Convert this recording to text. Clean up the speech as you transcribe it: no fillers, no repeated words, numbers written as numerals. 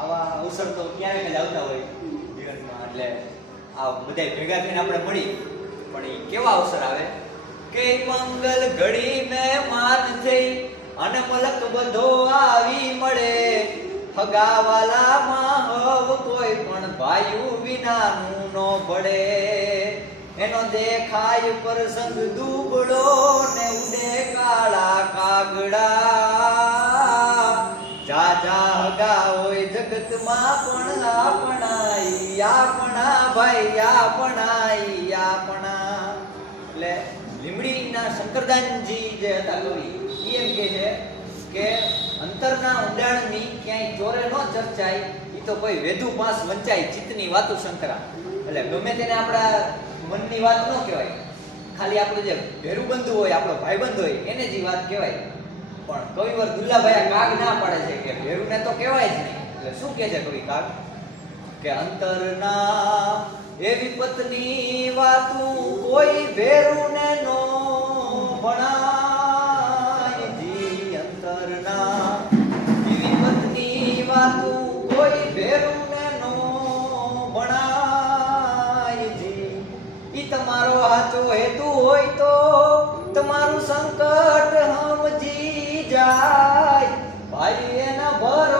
આવા અવસર તો ક્યારેક જ આવતા હોય જીવનમાં, એટલે આ બધા ભેગા થઈને આપણે મળી, પણ એ કેવા અવસર આવે કે મંગલ ઘડી મહેમાન થઈ અને મલક બધો આવી મળે, હગાવાલામાં હવ કોઈ પણ ભાયું વિનાનું નો પડે, એનો દેખાય પ્રસંગ દુબળો ને ઉડે કાળા કાગડા, જા જા હગા હોય જગતમાં પણ આપણા ભાઈ આપણા. એટલે લીમડીના શંકરદાનજી જે હતા કવિ, એમ કહે છે કે અંતરના ઊંડાણની ક્યાંય ચોરે ન ચર્ચાય, એ તો કોઈ વેધુ પાસ વંચાય ચિત્તની વાતો શંકરા. એટલે ગમે તેને આપણા મનની વાત ન કહેવાય, ખાલી આપણું જે ભેરુબંધુ હોય, આપણો ભાઈબંધ હોય, એને જ વાત કહેવાય. પણ કવિવર દુલ્લાભાઈ કાગ ના પાડે છે કે ભેરુને તો કહેવાય જ નહીં. એટલે શું કહે છે કવિ કાગ કે અંતરના એવી પત્ની વાતું કોઈ ભેરુને નો ભણાય જી, અંતરના એવી પત્ની વાતું કોઈ ભેરુને નો ભણાય જી, ઈ તમારો સાચો હેતુ હોય તો તમારું સંકટ સમજી જાય, ભાઈ એના ભર